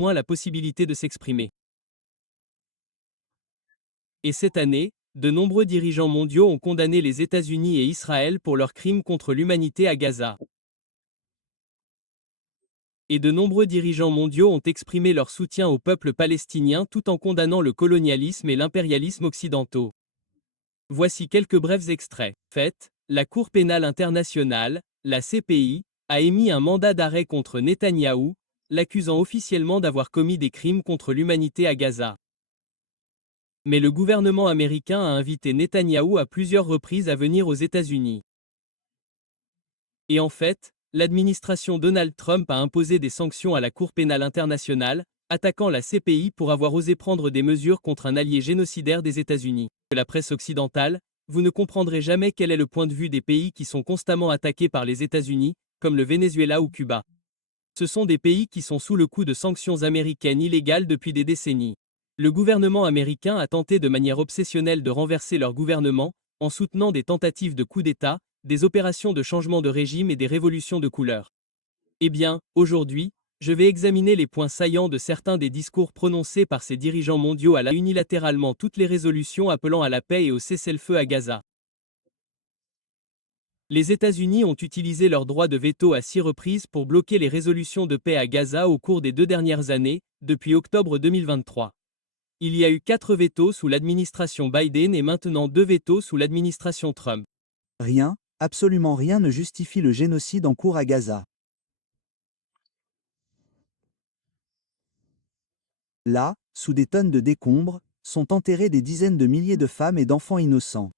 moins la possibilité de s'exprimer. Et cette année, de nombreux dirigeants mondiaux ont condamné les États-Unis et Israël pour leurs crimes contre l'humanité à Gaza. Et de nombreux dirigeants mondiaux ont exprimé leur soutien au peuple palestinien tout en condamnant le colonialisme et l'impérialisme occidentaux. Voici quelques brefs extraits. Fait, la Cour pénale internationale, la CPI, a émis un mandat d'arrêt contre Netanyahou, l'accusant officiellement d'avoir commis des crimes contre l'humanité à Gaza. Mais le gouvernement américain a invité Netanyahou à plusieurs reprises à venir aux États-Unis. Et en fait, l'administration Donald Trump a imposé des sanctions à la Cour pénale internationale, attaquant la CPI pour avoir osé prendre des mesures contre un allié génocidaire des États-Unis. La presse occidentale, vous ne comprendrez jamais quel est le point de vue des pays qui sont constamment attaqués par les États-Unis, comme le Venezuela ou Cuba. Ce sont des pays qui sont sous le coup de sanctions américaines illégales depuis des décennies. Le gouvernement américain a tenté de manière obsessionnelle de renverser leur gouvernement, en soutenant des tentatives de coup d'État, des opérations de changement de régime et des révolutions de couleur. Eh bien, aujourd'hui, je vais examiner les points saillants de certains des discours prononcés par ces dirigeants mondiaux à la unilatéralement toutes les résolutions appelant à la paix et au cessez-le-feu à Gaza. Les États-Unis ont utilisé leur droit de veto à 6 reprises pour bloquer les résolutions de paix à Gaza au cours des 2 dernières années, depuis octobre 2023. Il y a eu 4 vétos sous l'administration Biden et maintenant 2 vétos sous l'administration Trump. Rien, absolument rien ne justifie le génocide en cours à Gaza. Là, sous des tonnes de décombres, sont enterrés des dizaines de milliers de femmes et d'enfants innocents.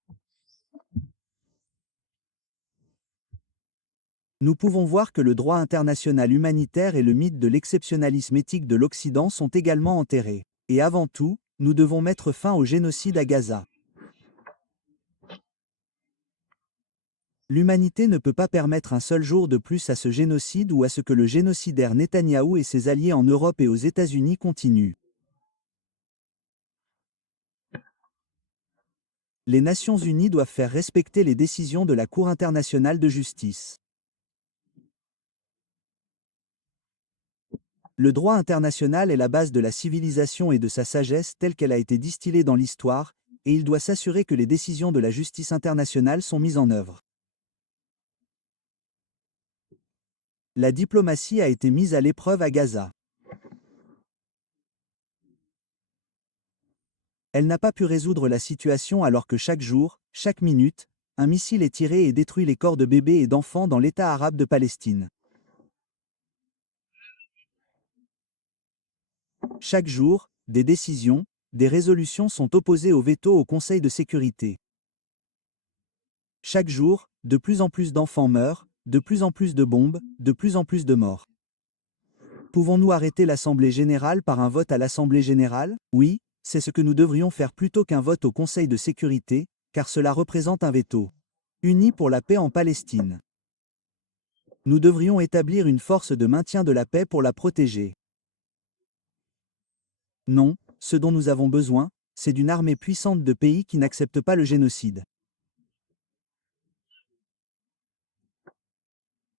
Nous pouvons voir que le droit international humanitaire et le mythe de l'exceptionnalisme éthique de l'Occident sont également enterrés. Et avant tout, nous devons mettre fin au génocide à Gaza. L'humanité ne peut pas permettre un seul jour de plus à ce génocide ou à ce que le génocidaire Netanyahou et ses alliés en Europe et aux États-Unis continuent. Les Nations Unies doivent faire respecter les décisions de la Cour internationale de justice. Le droit international est la base de la civilisation et de sa sagesse telle qu'elle a été distillée dans l'histoire, et il doit s'assurer que les décisions de la justice internationale sont mises en œuvre. La diplomatie a été mise à l'épreuve à Gaza. Elle n'a pas pu résoudre la situation alors que chaque jour, chaque minute, un missile est tiré et détruit les corps de bébés et d'enfants dans l'État arabe de Palestine. Chaque jour, des décisions, des résolutions sont opposées au veto au Conseil de sécurité. Chaque jour, de plus en plus d'enfants meurent, de plus en plus de bombes, de plus en plus de morts. Pouvons-nous arrêter l'Assemblée générale par un vote à l'Assemblée générale? Oui, c'est ce que nous devrions faire plutôt qu'un vote au Conseil de sécurité, car cela représente un veto. Unis pour la paix en Palestine. Nous devrions établir une force de maintien de la paix pour la protéger. Non, ce dont nous avons besoin, c'est d'une armée puissante de pays qui n'acceptent pas le génocide.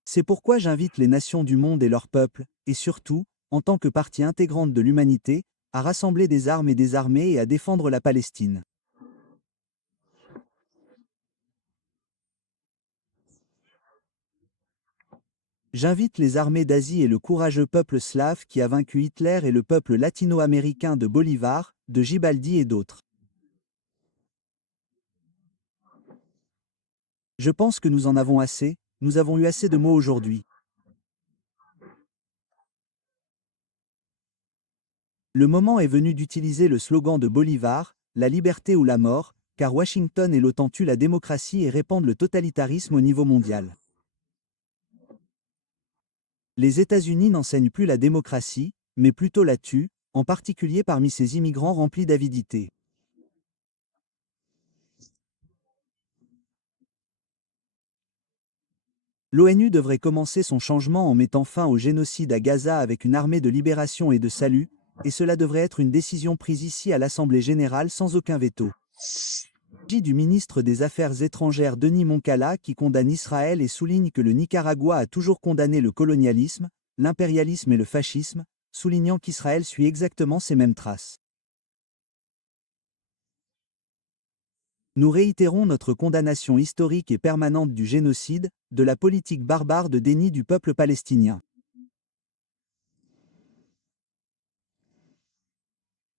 C'est pourquoi j'invite les nations du monde et leurs peuples, et surtout, en tant que partie intégrante de l'humanité, à rassembler des armes et des armées et à défendre la Palestine. J'invite les armées d'Asie et le courageux peuple slave qui a vaincu Hitler et le peuple latino-américain de Bolivar, de Gibaldi et d'autres. Je pense que nous en avons assez, nous avons eu assez de mots aujourd'hui. Le moment est venu d'utiliser le slogan de Bolivar, la liberté ou la mort, car Washington et l'OTAN tuent la démocratie et répandent le totalitarisme au niveau mondial. Les États-Unis n'enseignent plus la démocratie, mais plutôt la tuent, en particulier parmi ces immigrants remplis d'avidité. L'ONU devrait commencer son changement en mettant fin au génocide à Gaza avec une armée de libération et de salut, et cela devrait être une décision prise ici à l'Assemblée générale sans aucun veto. Il s'agit du ministre des Affaires étrangères Denis Moncala qui condamne Israël et souligne que le Nicaragua a toujours condamné le colonialisme, l'impérialisme et le fascisme, soulignant qu'Israël suit exactement ces mêmes traces. Nous réitérons notre condamnation historique et permanente du génocide, de la politique barbare de déni du peuple palestinien.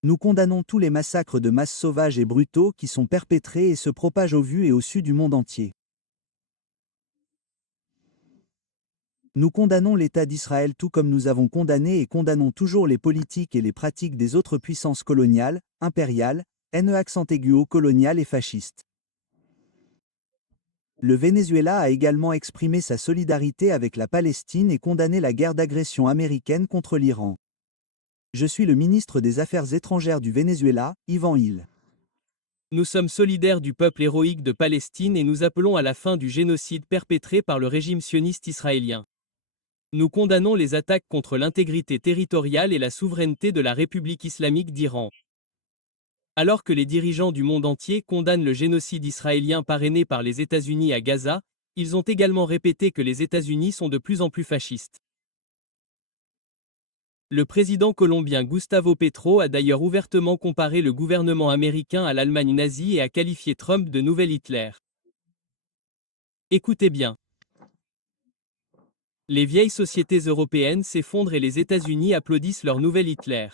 Nous condamnons tous les massacres de masse sauvages et brutaux qui sont perpétrés et se propagent au vu et au su du monde entier. Nous condamnons l'État d'Israël tout comme nous avons condamné et condamnons toujours les politiques et les pratiques des autres puissances coloniales, impériales, coloniales et fascistes. Le Venezuela a également exprimé sa solidarité avec la Palestine et condamné la guerre d'agression américaine contre l'Iran. Je suis le ministre des Affaires étrangères du Venezuela, Ivan Hill. Nous sommes solidaires du peuple héroïque de Palestine et nous appelons à la fin du génocide perpétré par le régime sioniste israélien. Nous condamnons les attaques contre l'intégrité territoriale et la souveraineté de la République islamique d'Iran. Alors que les dirigeants du monde entier condamnent le génocide israélien parrainé par les États-Unis à Gaza, ils ont également répété que les États-Unis sont de plus en plus fascistes. Le président colombien Gustavo Petro a d'ailleurs ouvertement comparé le gouvernement américain à l'Allemagne nazie et a qualifié Trump de nouvel Hitler. Écoutez bien. Les vieilles sociétés européennes s'effondrent et les États-Unis applaudissent leur nouvel Hitler.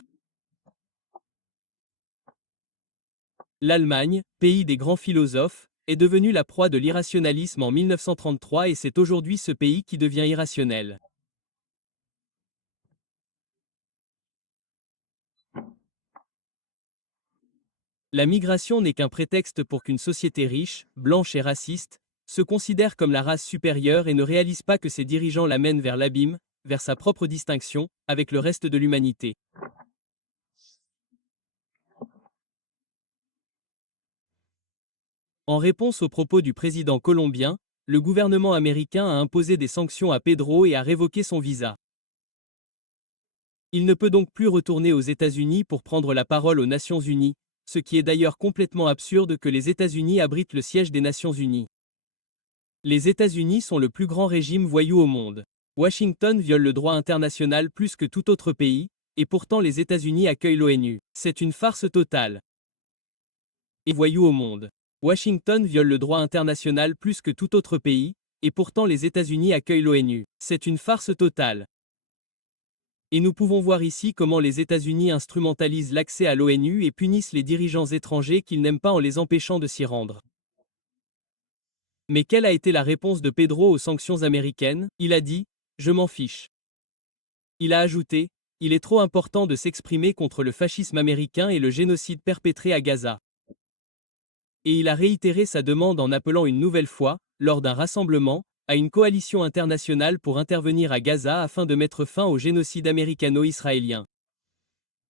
L'Allemagne, pays des grands philosophes, est devenue la proie de l'irrationalisme en 1933 et c'est aujourd'hui ce pays qui devient irrationnel. La migration n'est qu'un prétexte pour qu'une société riche, blanche et raciste, se considère comme la race supérieure et ne réalise pas que ses dirigeants l'amènent vers l'abîme, vers sa propre distinction, avec le reste de l'humanité. En réponse aux propos du président colombien, le gouvernement américain a imposé des sanctions à Pedro et a révoqué son visa. Il ne peut donc plus retourner aux États-Unis pour prendre la parole aux Nations Unies, ce qui est d'ailleurs complètement absurde que les États-Unis abritent le siège des Nations Unies. Les États-Unis sont le plus grand régime voyou au monde. Washington viole le droit international plus que tout autre pays, et pourtant les États-Unis accueillent l'ONU. C'est une farce totale. Et voyou au monde. Washington viole le droit international plus que tout autre pays, et pourtant les États-Unis accueillent l'ONU. C'est une farce totale. Et nous pouvons voir ici comment les États-Unis instrumentalisent l'accès à l'ONU et punissent les dirigeants étrangers qu'ils n'aiment pas en les empêchant de s'y rendre. Mais quelle a été la réponse de Pedro aux sanctions américaines? Il a dit « Je m'en fiche ». Il a ajouté « Il est trop important de s'exprimer contre le fascisme américain et le génocide perpétré à Gaza ». Et il a réitéré sa demande en appelant une nouvelle fois, lors d'un rassemblement, à une coalition internationale pour intervenir à Gaza afin de mettre fin au génocide américano-israélien.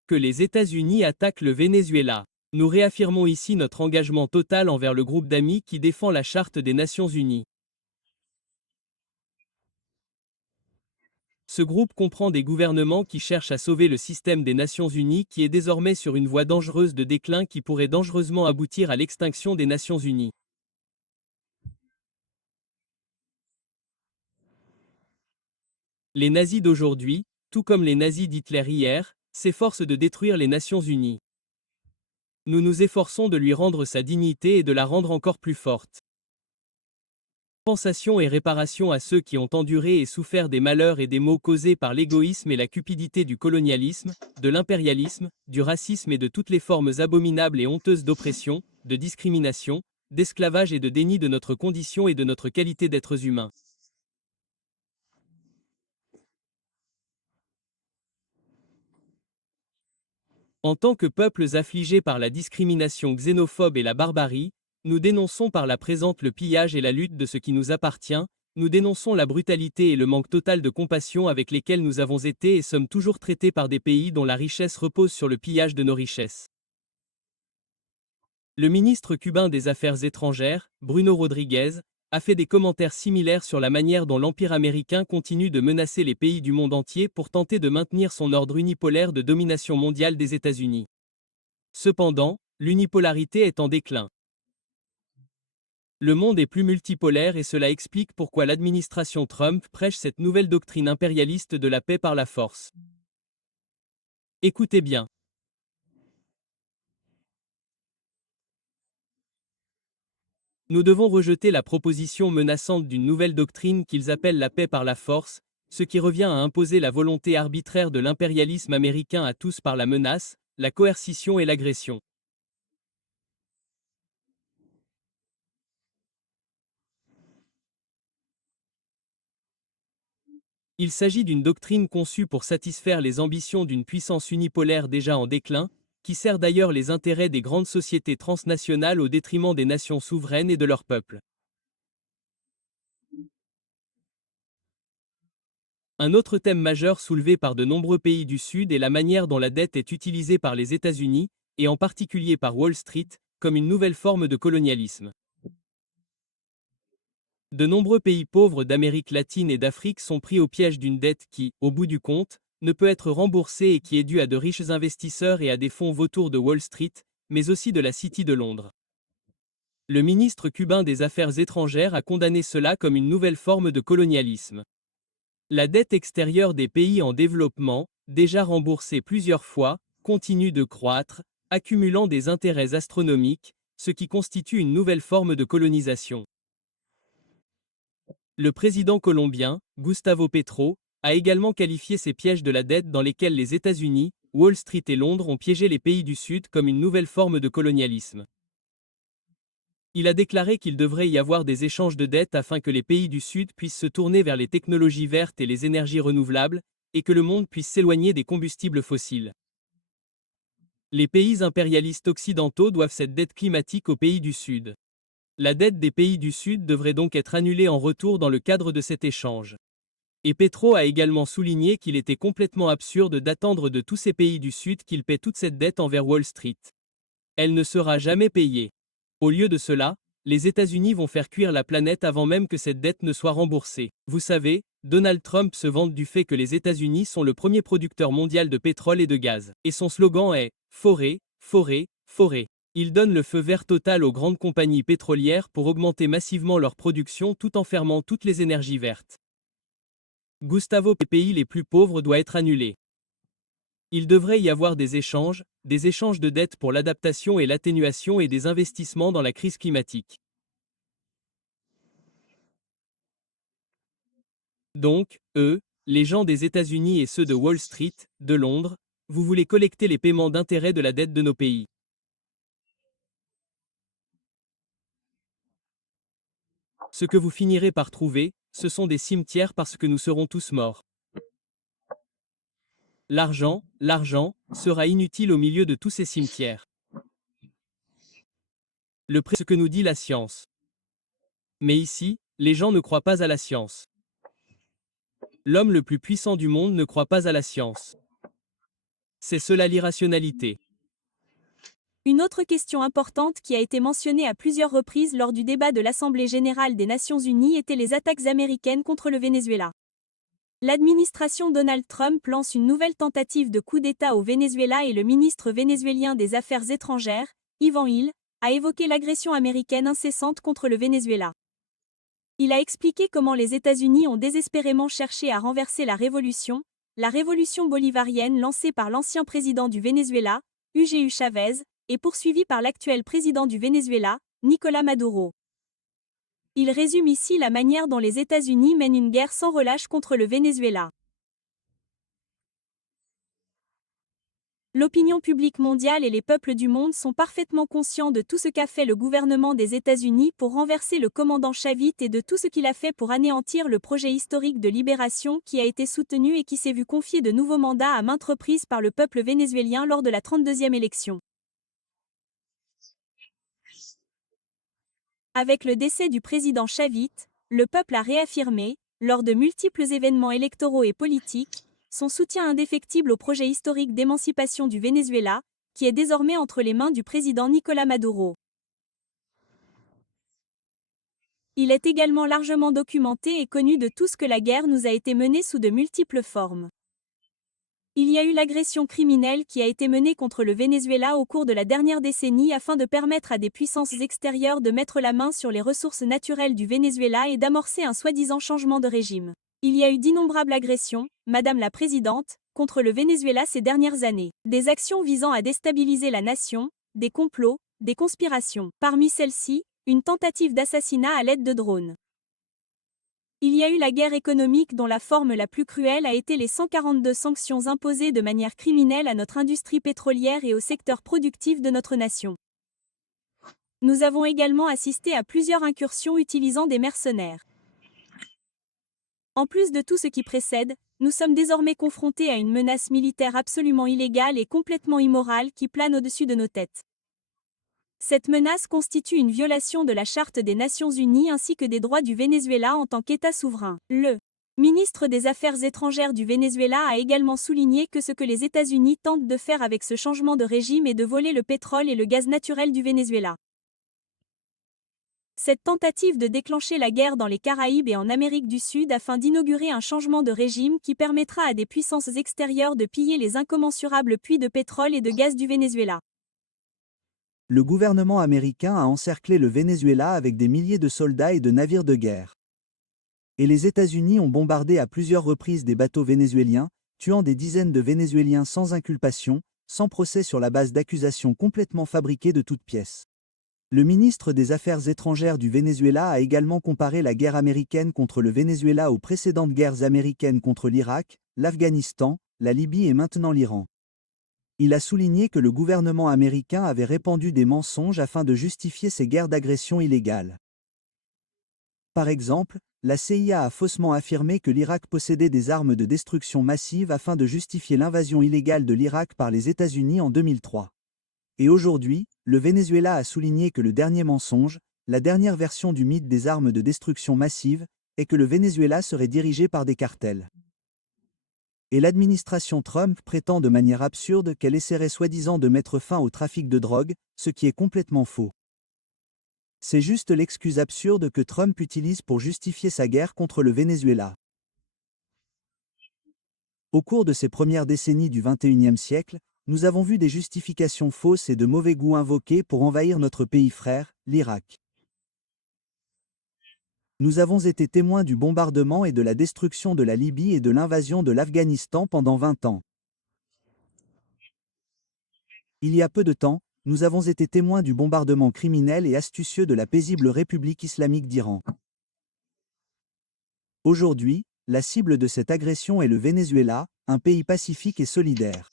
Que les États-Unis attaquent le Venezuela. Nous réaffirmons ici notre engagement total envers le groupe d'amis qui défend la Charte des Nations Unies. Ce groupe comprend des gouvernements qui cherchent à sauver le système des Nations Unies qui est désormais sur une voie dangereuse de déclin qui pourrait dangereusement aboutir à l'extinction des Nations Unies. Les nazis d'aujourd'hui, tout comme les nazis d'Hitler hier, s'efforcent de détruire les Nations Unies. Nous nous efforçons de lui rendre sa dignité et de la rendre encore plus forte. Compensation et réparation à ceux qui ont enduré et souffert des malheurs et des maux causés par l'égoïsme et la cupidité du colonialisme, de l'impérialisme, du racisme et de toutes les formes abominables et honteuses d'oppression, de discrimination, d'esclavage et de déni de notre condition et de notre qualité d'êtres humains. En tant que peuples affligés par la discrimination xénophobe et la barbarie, nous dénonçons par la présente le pillage et la lutte de ce qui nous appartient, nous dénonçons la brutalité et le manque total de compassion avec lesquels nous avons été et sommes toujours traités par des pays dont la richesse repose sur le pillage de nos richesses. Le ministre cubain des Affaires étrangères, Bruno Rodriguez, a fait des commentaires similaires sur la manière dont l'Empire américain continue de menacer les pays du monde entier pour tenter de maintenir son ordre unipolaire de domination mondiale des États-Unis. Cependant, l'unipolarité est en déclin. Le monde est plus multipolaire et cela explique pourquoi l'administration Trump prêche cette nouvelle doctrine impérialiste de la paix par la force. Écoutez bien. Nous devons rejeter la proposition menaçante d'une nouvelle doctrine qu'ils appellent la paix par la force, ce qui revient à imposer la volonté arbitraire de l'impérialisme américain à tous par la menace, la coercition et l'agression. Il s'agit d'une doctrine conçue pour satisfaire les ambitions d'une puissance unipolaire déjà en déclin, qui sert d'ailleurs les intérêts des grandes sociétés transnationales au détriment des nations souveraines et de leurs peuples. Un autre thème majeur soulevé par de nombreux pays du Sud est la manière dont la dette est utilisée par les États-Unis, et en particulier par Wall Street, comme une nouvelle forme de colonialisme. De nombreux pays pauvres d'Amérique latine et d'Afrique sont pris au piège d'une dette qui, au bout du compte, ne peut être remboursée et qui est due à de riches investisseurs et à des fonds vautours de Wall Street, mais aussi de la City de Londres. Le ministre cubain des Affaires étrangères a condamné cela comme une nouvelle forme de colonialisme. La dette extérieure des pays en développement, déjà remboursée plusieurs fois, continue de croître, accumulant des intérêts astronomiques, ce qui constitue une nouvelle forme de colonisation. Le président colombien, Gustavo Petro, a également qualifié ces pièges de la dette dans lesquels les États-Unis, Wall Street et Londres ont piégé les pays du Sud comme une nouvelle forme de colonialisme. Il a déclaré qu'il devrait y avoir des échanges de dettes afin que les pays du Sud puissent se tourner vers les technologies vertes et les énergies renouvelables, et que le monde puisse s'éloigner des combustibles fossiles. Les pays impérialistes occidentaux doivent cette dette climatique aux pays du Sud. La dette des pays du Sud devrait donc être annulée en retour dans le cadre de cet échange. Et Petro a également souligné qu'il était complètement absurde d'attendre de tous ces pays du Sud qu'ils paient toute cette dette envers Wall Street. Elle ne sera jamais payée. Au lieu de cela, les États-Unis vont faire cuire la planète avant même que cette dette ne soit remboursée. Vous savez, Donald Trump se vante du fait que les États-Unis sont le premier producteur mondial de pétrole et de gaz. Et son slogan est « Forêt, forêt, forêt ». Il donne le feu vert total aux grandes compagnies pétrolières pour augmenter massivement leur production tout en fermant toutes les énergies vertes. Gustavo Petro, les pays les plus pauvres doit être annulé. Il devrait y avoir des échanges de dettes pour l'adaptation et l'atténuation et des investissements dans la crise climatique. Donc, eux, les gens des États-Unis et ceux de Wall Street, de Londres, vous voulez collecter les paiements d'intérêts de la dette de nos pays. Ce que vous finirez par trouver, ce sont des cimetières parce que nous serons tous morts. L'argent sera inutile au milieu de tous ces cimetières. Ce que nous dit la science. Mais ici, les gens ne croient pas à la science. L'homme le plus puissant du monde ne croit pas à la science. C'est cela l'irrationalité. Une autre question importante qui a été mentionnée à plusieurs reprises lors du débat de l'Assemblée générale des Nations unies était les attaques américaines contre le Venezuela. L'administration Donald Trump lance une nouvelle tentative de coup d'État au Venezuela et le ministre vénézuélien des Affaires étrangères, Ivan Hill, a évoqué l'agression américaine incessante contre le Venezuela. Il a expliqué comment les États-Unis ont désespérément cherché à renverser la révolution bolivarienne lancée par l'ancien président du Venezuela, Hugo Chavez, et poursuivie par l'actuel président du Venezuela, Nicolás Maduro. Il résume ici la manière dont les États-Unis mènent une guerre sans relâche contre le Venezuela. L'opinion publique mondiale et les peuples du monde sont parfaitement conscients de tout ce qu'a fait le gouvernement des États-Unis pour renverser le commandant Chavez et de tout ce qu'il a fait pour anéantir le projet historique de libération qui a été soutenu et qui s'est vu confier de nouveaux mandats à maintes reprises par le peuple vénézuélien lors de la 32e élection. Avec le décès du président Chavez, le peuple a réaffirmé, lors de multiples événements électoraux et politiques, son soutien indéfectible au projet historique d'émancipation du Venezuela, qui est désormais entre les mains du président Nicolás Maduro. Il est également largement documenté et connu de tous que la guerre nous a été menée sous de multiples formes. Il y a eu l'agression criminelle qui a été menée contre le Venezuela au cours de la dernière décennie afin de permettre à des puissances extérieures de mettre la main sur les ressources naturelles du Venezuela et d'amorcer un soi-disant changement de régime. Il y a eu d'innombrables agressions, Madame la Présidente, contre le Venezuela ces dernières années. Des actions visant à déstabiliser la nation, des complots, des conspirations. Parmi celles-ci, une tentative d'assassinat à l'aide de drones. Il y a eu la guerre économique dont la forme la plus cruelle a été les 142 sanctions imposées de manière criminelle à notre industrie pétrolière et au secteur productif de notre nation. Nous avons également assisté à plusieurs incursions utilisant des mercenaires. En plus de tout ce qui précède, nous sommes désormais confrontés à une menace militaire absolument illégale et complètement immorale qui plane au-dessus de nos têtes. Cette menace constitue une violation de la Charte des Nations Unies ainsi que des droits du Venezuela en tant qu'État souverain. Le ministre des Affaires étrangères du Venezuela a également souligné que ce que les États-Unis tentent de faire avec ce changement de régime est de voler le pétrole et le gaz naturel du Venezuela. Cette tentative de déclencher la guerre dans les Caraïbes et en Amérique du Sud afin d'inaugurer un changement de régime qui permettra à des puissances extérieures de piller les incommensurables puits de pétrole et de gaz du Venezuela. Le gouvernement américain a encerclé le Venezuela avec des milliers de soldats et de navires de guerre. Et les États-Unis ont bombardé à plusieurs reprises des bateaux vénézuéliens, tuant des dizaines de Vénézuéliens sans inculpation, sans procès sur la base d'accusations complètement fabriquées de toutes pièces. Le ministre des Affaires étrangères du Venezuela a également comparé la guerre américaine contre le Venezuela aux précédentes guerres américaines contre l'Irak, l'Afghanistan, la Libye et maintenant l'Iran. Il a souligné que le gouvernement américain avait répandu des mensonges afin de justifier ces guerres d'agression illégales. Par exemple, la CIA a faussement affirmé que l'Irak possédait des armes de destruction massive afin de justifier l'invasion illégale de l'Irak par les États-Unis en 2003. Et aujourd'hui, le Venezuela a souligné que le dernier mensonge, la dernière version du mythe des armes de destruction massive, est que le Venezuela serait dirigé par des cartels. Et l'administration Trump prétend de manière absurde qu'elle essaierait soi-disant de mettre fin au trafic de drogue, ce qui est complètement faux. C'est juste l'excuse absurde que Trump utilise pour justifier sa guerre contre le Venezuela. Au cours de ces premières décennies du XXIe siècle, nous avons vu des justifications fausses et de mauvais goût invoquées pour envahir notre pays frère, l'Irak. Nous avons été témoins du bombardement et de la destruction de la Libye et de l'invasion de l'Afghanistan pendant 20 ans. Il y a peu de temps, nous avons été témoins du bombardement criminel et astucieux de la paisible République islamique d'Iran. Aujourd'hui, la cible de cette agression est le Venezuela, un pays pacifique et solidaire.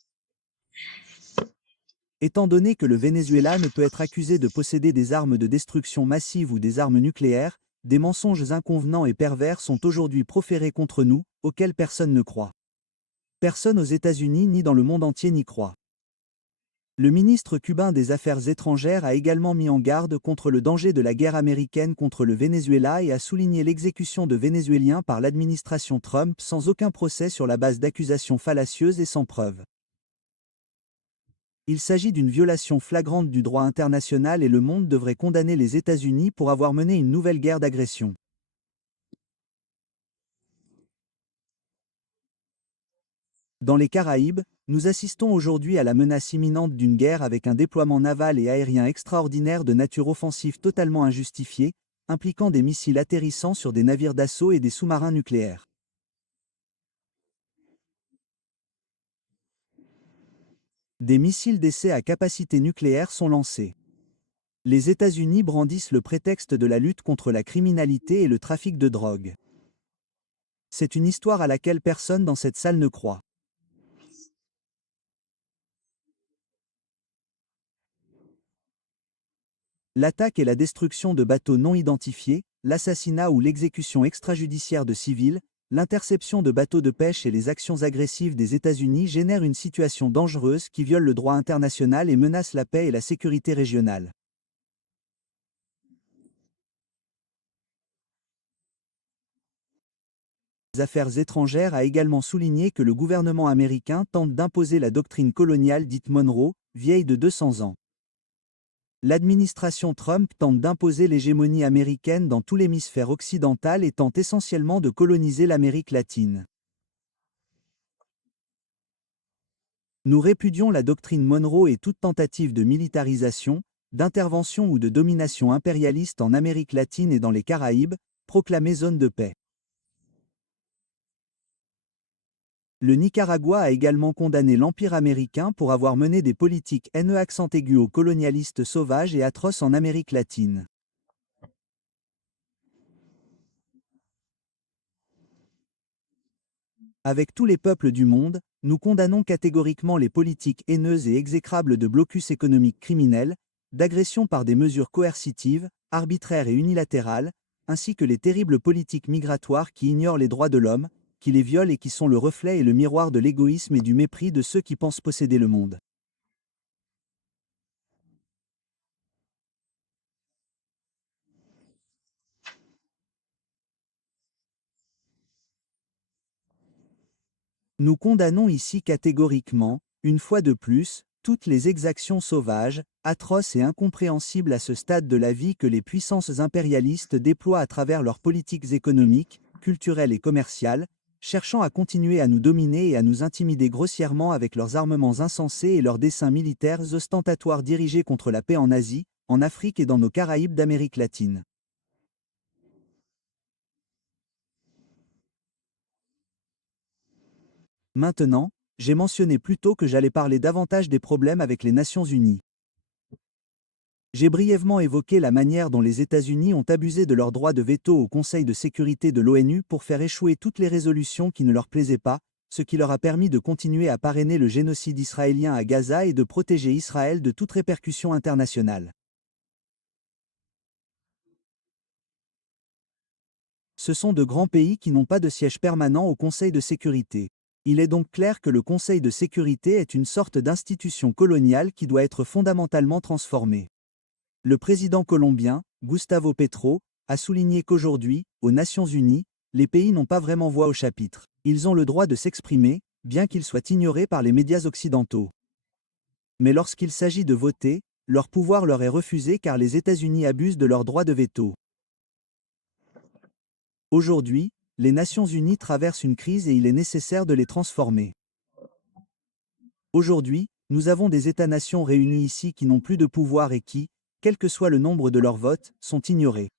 Étant donné que le Venezuela ne peut être accusé de posséder des armes de destruction massive ou des armes nucléaires, des mensonges inconvenants et pervers sont aujourd'hui proférés contre nous, auxquels personne ne croit. Personne aux États-Unis ni dans le monde entier n'y croit. Le ministre cubain des Affaires étrangères a également mis en garde contre le danger de la guerre américaine contre le Venezuela et a souligné l'exécution de Vénézuéliens par l'administration Trump sans aucun procès sur la base d'accusations fallacieuses et sans preuve. Il s'agit d'une violation flagrante du droit international et le monde devrait condamner les États-Unis pour avoir mené une nouvelle guerre d'agression. Dans les Caraïbes, nous assistons aujourd'hui à la menace imminente d'une guerre avec un déploiement naval et aérien extraordinaire de nature offensive totalement injustifié, impliquant des missiles atterrissant sur des navires d'assaut et des sous-marins nucléaires. Des missiles d'essai à capacité nucléaire sont lancés. Les États-Unis brandissent le prétexte de la lutte contre la criminalité et le trafic de drogue. C'est une histoire à laquelle personne dans cette salle ne croit. L'attaque et la destruction de bateaux non identifiés, l'assassinat ou l'exécution extrajudiciaire de civils, l'interception de bateaux de pêche et les actions agressives des États-Unis génèrent une situation dangereuse qui viole le droit international et menace la paix et la sécurité régionale. Les Affaires étrangères a également souligné que le gouvernement américain tente d'imposer la doctrine coloniale dite Monroe, vieille de 200 ans. L'administration Trump tente d'imposer l'hégémonie américaine dans tout l'hémisphère occidental et tente essentiellement de coloniser l'Amérique latine. Nous répudions la doctrine Monroe et toute tentative de militarisation, d'intervention ou de domination impérialiste en Amérique latine et dans les Caraïbes, proclamée zone de paix. Le Nicaragua a également condamné l'Empire américain pour avoir mené des politiques haineux accent aigu aux colonialistes sauvages et atroces en Amérique latine. Avec tous les peuples du monde, nous condamnons catégoriquement les politiques haineuses et exécrables de blocus économique criminel, d'agression par des mesures coercitives, arbitraires et unilatérales, ainsi que les terribles politiques migratoires qui ignorent les droits de l'homme, qui les violent et qui sont le reflet et le miroir de l'égoïsme et du mépris de ceux qui pensent posséder le monde. Nous condamnons ici catégoriquement, une fois de plus, toutes les exactions sauvages, atroces et incompréhensibles à ce stade de la vie que les puissances impérialistes déploient à travers leurs politiques économiques, culturelles et commerciales, cherchant à continuer à nous dominer et à nous intimider grossièrement avec leurs armements insensés et leurs desseins militaires ostentatoires dirigés contre la paix en Asie, en Afrique et dans nos Caraïbes d'Amérique latine. Maintenant, j'ai mentionné plus tôt que j'allais parler davantage des problèmes avec les Nations Unies. J'ai brièvement évoqué la manière dont les États-Unis ont abusé de leur droit de veto au Conseil de sécurité de l'ONU pour faire échouer toutes les résolutions qui ne leur plaisaient pas, ce qui leur a permis de continuer à parrainer le génocide israélien à Gaza et de protéger Israël de toute répercussion internationale. Ce sont de grands pays qui n'ont pas de siège permanent au Conseil de sécurité. Il est donc clair que le Conseil de sécurité est une sorte d'institution coloniale qui doit être fondamentalement transformée. Le président colombien, Gustavo Petro, a souligné qu'aujourd'hui, aux Nations Unies, les pays n'ont pas vraiment voix au chapitre. Ils ont le droit de s'exprimer, bien qu'ils soient ignorés par les médias occidentaux. Mais lorsqu'il s'agit de voter, leur pouvoir leur est refusé car les États-Unis abusent de leur droit de veto. Aujourd'hui, les Nations Unies traversent une crise et il est nécessaire de les transformer. Aujourd'hui, nous avons des États-nations réunis ici qui n'ont plus de pouvoir et qui, quel que soit le nombre de leurs votes, sont ignorés.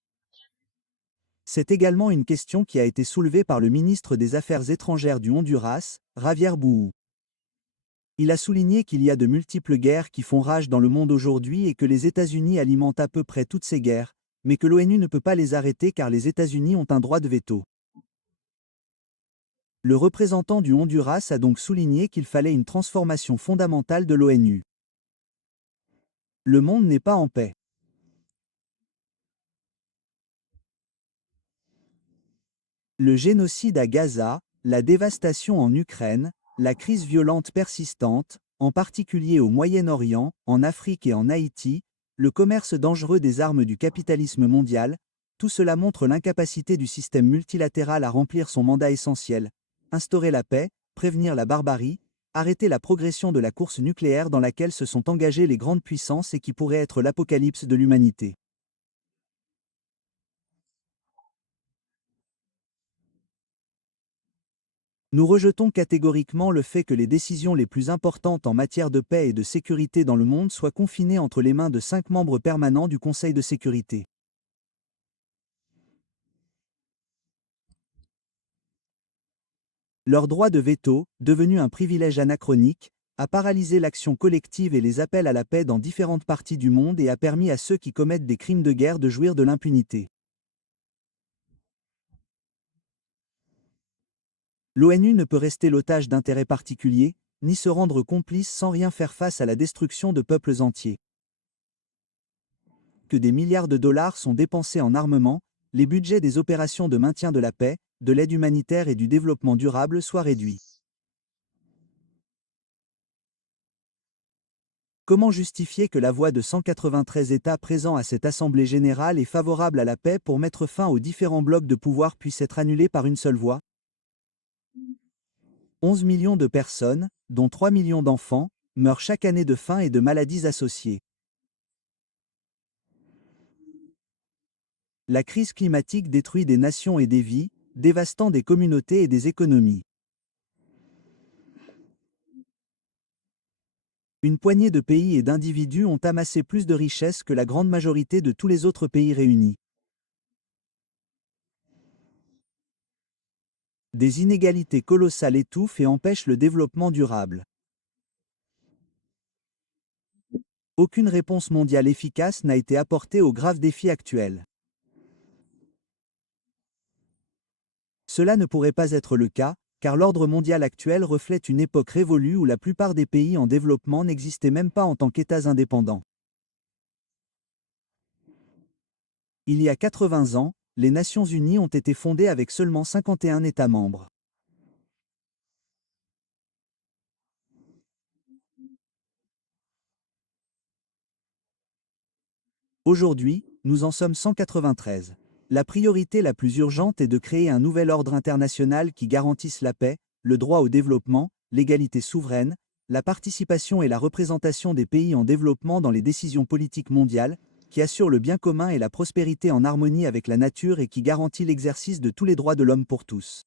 C'est également une question qui a été soulevée par le ministre des Affaires étrangères du Honduras, Javier Bou. Il a souligné qu'il y a de multiples guerres qui font rage dans le monde aujourd'hui et que les États-Unis alimentent à peu près toutes ces guerres, mais que l'ONU ne peut pas les arrêter car les États-Unis ont un droit de veto. Le représentant du Honduras a donc souligné qu'il fallait une transformation fondamentale de l'ONU. Le monde n'est pas en paix. Le génocide à Gaza, la dévastation en Ukraine, la crise violente persistante, en particulier au Moyen-Orient, en Afrique et en Haïti, le commerce dangereux des armes du capitalisme mondial, tout cela montre l'incapacité du système multilatéral à remplir son mandat essentiel: instaurer la paix, prévenir la barbarie, arrêter la progression de la course nucléaire dans laquelle se sont engagées les grandes puissances et qui pourrait être l'apocalypse de l'humanité. Nous rejetons catégoriquement le fait que les décisions les plus importantes en matière de paix et de sécurité dans le monde soient confinées entre les mains de 5 membres permanents du Conseil de sécurité. Leur droit de veto, devenu un privilège anachronique, a paralysé l'action collective et les appels à la paix dans différentes parties du monde et a permis à ceux qui commettent des crimes de guerre de jouir de l'impunité. L'ONU ne peut rester l'otage d'intérêts particuliers, ni se rendre complice sans rien faire face à la destruction de peuples entiers. Que des milliards de dollars sont dépensés en armement, les budgets des opérations de maintien de la paix, de l'aide humanitaire et du développement durable soient réduits. Comment justifier que la voix de 193 États présents à cette Assemblée générale et favorable à la paix pour mettre fin aux différents blocs de pouvoir puisse être annulée par une seule voix? 11 millions de personnes, dont 3 millions d'enfants, meurent chaque année de faim et de maladies associées. La crise climatique détruit des nations et des vies, dévastant des communautés et des économies. Une poignée de pays et d'individus ont amassé plus de richesses que la grande majorité de tous les autres pays réunis. Des inégalités colossales étouffent et empêchent le développement durable. Aucune réponse mondiale efficace n'a été apportée aux graves défis actuels. Cela ne pourrait pas être le cas, car l'ordre mondial actuel reflète une époque révolue où la plupart des pays en développement n'existaient même pas en tant qu'États indépendants. Il y a 80 ans, les Nations Unies ont été fondées avec seulement 51 États membres. Aujourd'hui, nous en sommes 193. La priorité la plus urgente est de créer un nouvel ordre international qui garantisse la paix, le droit au développement, l'égalité souveraine, la participation et la représentation des pays en développement dans les décisions politiques mondiales, qui assure le bien commun et la prospérité en harmonie avec la nature et qui garantit l'exercice de tous les droits de l'homme pour tous.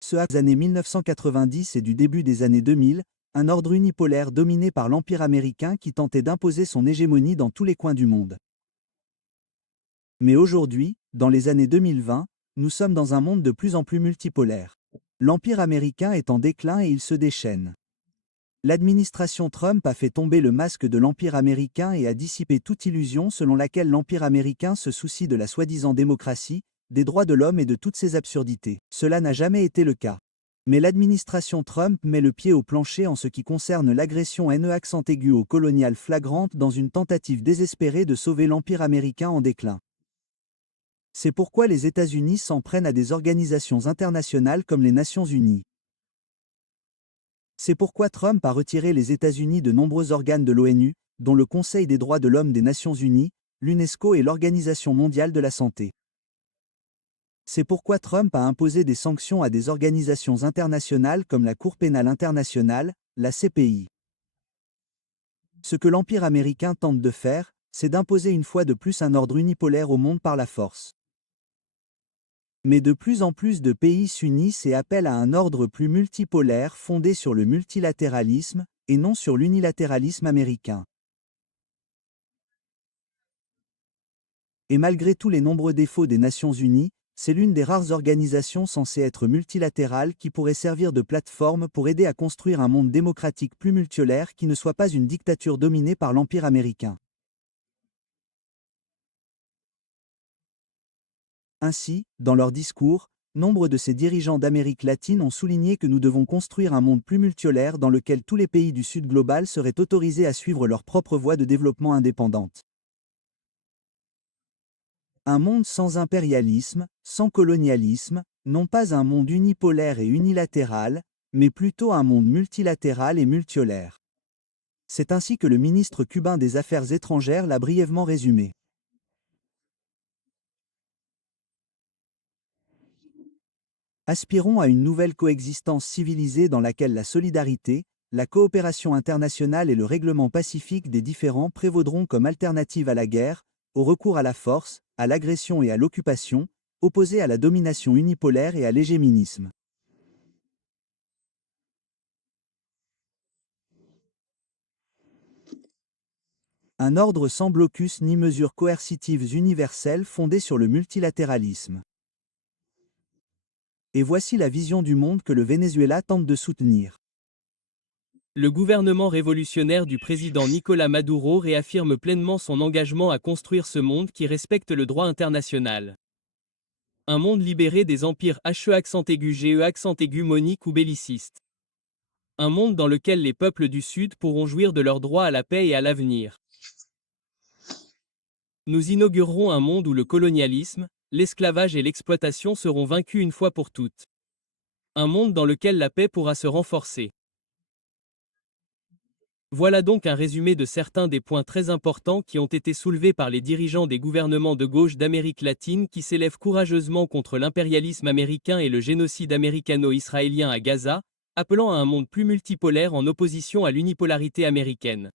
Ce des années 1990 et du début des années 2000, un ordre unipolaire dominé par l'Empire américain qui tentait d'imposer son hégémonie dans tous les coins du monde. Mais aujourd'hui, dans les années 2020, nous sommes dans un monde de plus en plus multipolaire. L'Empire américain est en déclin et il se déchaîne. L'administration Trump a fait tomber le masque de l'Empire américain et a dissipé toute illusion selon laquelle l'Empire américain se soucie de la soi-disant démocratie, des droits de l'homme et de toutes ces absurdités. Cela n'a jamais été le cas. Mais l'administration Trump met le pied au plancher en ce qui concerne l'agression accent aigu au colonial flagrante dans une tentative désespérée de sauver l'Empire américain en déclin. C'est pourquoi les États-Unis s'en prennent à des organisations internationales comme les Nations Unies. C'est pourquoi Trump a retiré les États-Unis de nombreux organes de l'ONU, dont le Conseil des droits de l'homme des Nations Unies, l'UNESCO et l'Organisation mondiale de la santé. C'est pourquoi Trump a imposé des sanctions à des organisations internationales comme la Cour pénale internationale, la CPI. Ce que l'Empire américain tente de faire, c'est d'imposer une fois de plus un ordre unipolaire au monde par la force. Mais de plus en plus de pays s'unissent et appellent à un ordre plus multipolaire fondé sur le multilatéralisme, et non sur l'unilatéralisme américain. Et malgré tous les nombreux défauts des Nations Unies, c'est l'une des rares organisations censées être multilatérales qui pourrait servir de plateforme pour aider à construire un monde démocratique plus multipolaire qui ne soit pas une dictature dominée par l'Empire américain. Ainsi, dans leur discours, nombre de ces dirigeants d'Amérique latine ont souligné que nous devons construire un monde plus multipolaire dans lequel tous les pays du Sud global seraient autorisés à suivre leur propre voie de développement indépendante. Un monde sans impérialisme, sans colonialisme, non pas un monde unipolaire et unilatéral, mais plutôt un monde multilatéral et multipolaire. C'est ainsi que le ministre cubain des Affaires étrangères l'a brièvement résumé. Aspirons à une nouvelle coexistence civilisée dans laquelle la solidarité, la coopération internationale et le règlement pacifique des différends prévaudront comme alternative à la guerre, au recours à la force, à l'agression et à l'occupation, opposés à la domination unipolaire et à l'hégémonisme. Un ordre sans blocus ni mesures coercitives universelles fondées sur le multilatéralisme. Et voici la vision du monde que le Venezuela tente de soutenir. Le gouvernement révolutionnaire du président Nicolás Maduro réaffirme pleinement son engagement à construire ce monde qui respecte le droit international. Un monde libéré des empires HE moniques ou bellicistes. Un monde dans lequel les peuples du Sud pourront jouir de leur droit à la paix et à l'avenir. Nous inaugurerons un monde où le colonialisme, l'esclavage et l'exploitation seront vaincus une fois pour toutes. Un monde dans lequel la paix pourra se renforcer. Voilà donc un résumé de certains des points très importants qui ont été soulevés par les dirigeants des gouvernements de gauche d'Amérique latine qui s'élèvent courageusement contre l'impérialisme américain et le génocide américano-israélien à Gaza, appelant à un monde plus multipolaire en opposition à l'unipolarité américaine.